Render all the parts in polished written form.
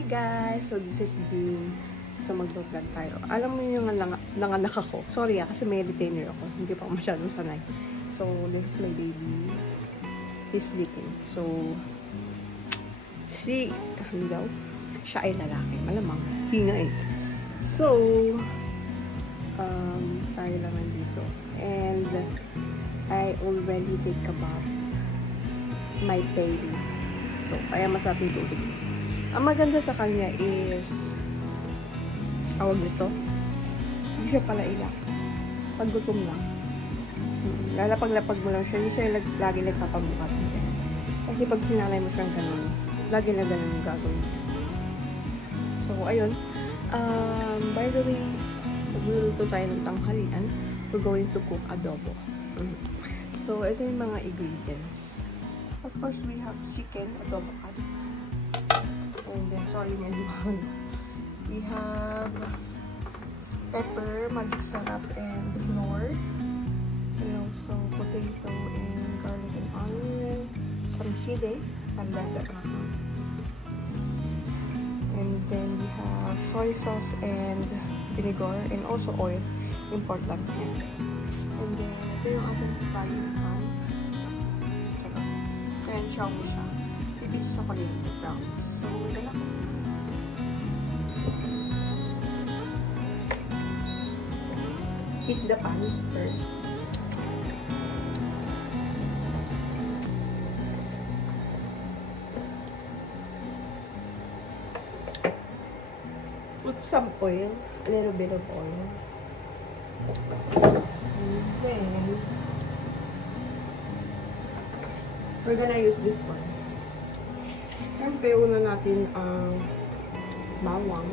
Hi guys! So this is Bean. So mag-vlog tayo. Alam mo yung nanganak ako. Sorry kasi may retainer ako. Hindi pa ako masyadong sanay. So this is my baby. He's sleeping. So siya ay lalaki. Malamang. Hinga eh. So tayo lang nandito. And I already take a bath. My baby. So kaya masarap yung tubig. Ang maganda sa kanya is tawag nito, hindi siya pala iyak. Pag gutom lang. Lalapag-lapag mo lang siya. Hindi siya lagi nagpapabukat. Kasi pag sinalay mo siyang ganun, lagi na ganun yung gagawin. So, ayun. By the way, magluluto tayo ng tanghalian. We're going to cook adobo. So, ito yung mga ingredients. Of course, we have chicken, adobo cut. And then, sorry, medyo mahal. We have pepper, magsarap, and nor. And also potato and garlic and onion. Some chili. And then we have soy sauce and vinegar and also oil. Important yan. And then, ito yung ating frying pan. And chow mo siya. Ipis sa kuryente brown. So, we're gonna heat the pan first. Put some oil, a little bit of oil. And then, we're gonna use this one. Siyempre, una natin ang bawang.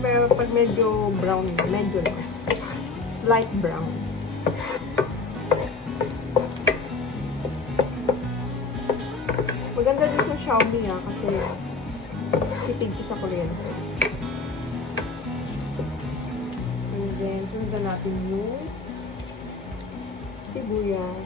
Pero pag medyo brown, medyo lang. Light brown. Maganda din sa Xiaomi kasi titig siya sa kuryente. And then, sundan natin yung sibuyas.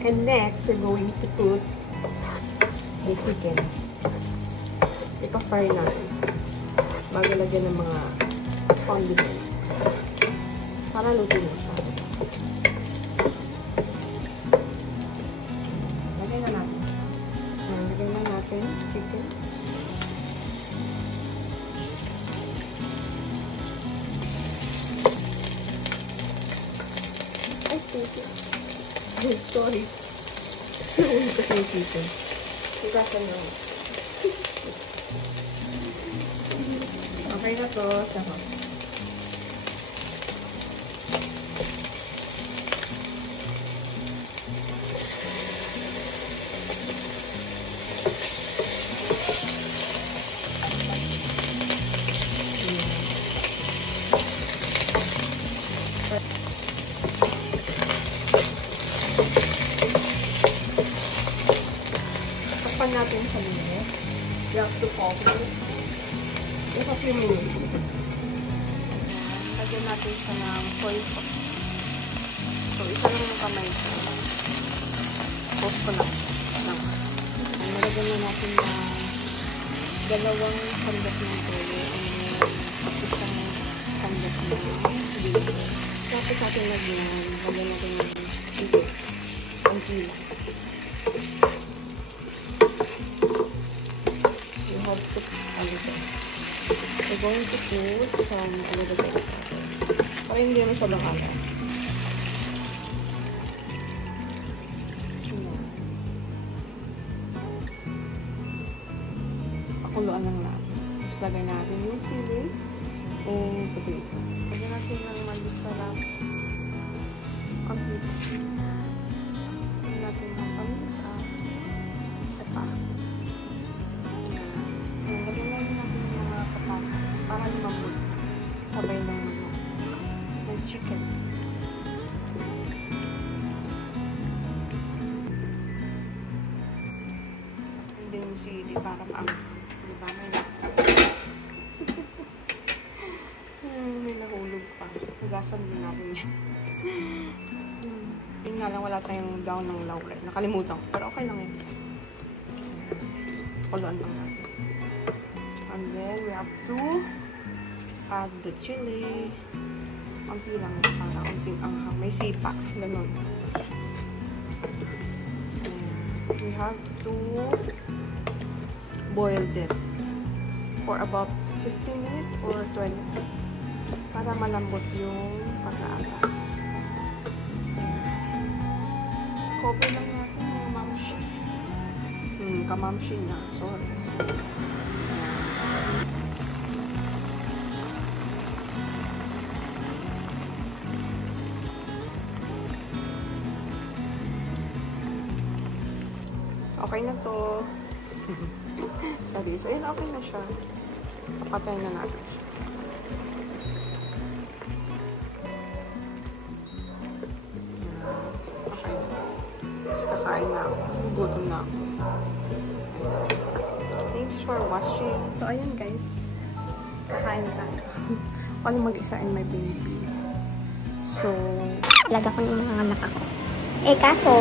And next, we're going to put the chicken. Ipa-fry natin. Bago lagyan ng mga condiments. Para luto na siya. Lagyan na natin. Lagyan na natin chicken. Ay, chicken. Sorry. Ulit ko yung chicken. Ikasan nyo. Okay na to. Saka. Takpan natin sa minute. You have to cover it. Just a few minutes. Lagyan natin siya ng soy sauce. So, isa lang yung kamay ko. Post ko lang. Nalagyan na natin ng 2 sandat ng toyo and isang sandat ng bacon. Tapos natin lagyan natin ng konti lang. You have to a little. We're going to put some a little bit of water. Para hindi masyadong alat. Pakuluan lang natin. Tapos lagay natin yung sili. and potato. Lagyan natin ng maliit sa lang. Complete. Lagyan natin ng paminta. Saka. Ayan. Lagyan natin ng mga patatas para lumambot. Sabay ng chicken. And then sili para maang. Diba? May nahulog pa. Hugasan din natin yan. Yun nga lang, wala tayong down ng laurel. Nakalimutan ko. Pero okay lang yun. Kuluan lang natin. And then, we have to add the chili. Konti lang para konting anghang. May sipa. Ganun. And we have to boil it for about 15 minutes or 20 minutes. Para malambot yung patatas. Cover lang natin yung mamshi. Kamamshi na. Sorry. Okay na to. Sabi, so yun, okay na siya. Papatay na natin siya. Okay na. Tapos kakain na ako. Gutom na ako. Thanks for watching. So, ayun guys. Kakain tayo. Ako mag-isa and my baby. So, talaga ko ng mga anak ako. Eh, kaso,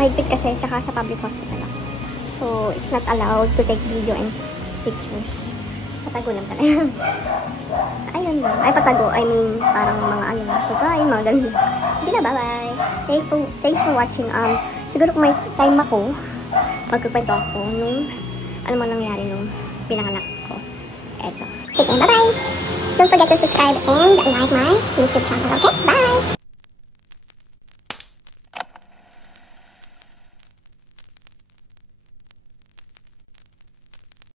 mahigpit kasi saka sa public hospital ako. So, it's not allowed to take video and pictures. Patago lang talaga. Ayun lang. Ay, patago. I mean, parang mga ano lang. So, ay, mga ganun. Sige na, bye-bye. Thanks for watching. Siguro kung may time ako, magkukwento ako nung ano man nangyari nung pinanganak ko. Eto. Sige, bye-bye. Don't forget to subscribe and like my YouTube channel, okay? Bye!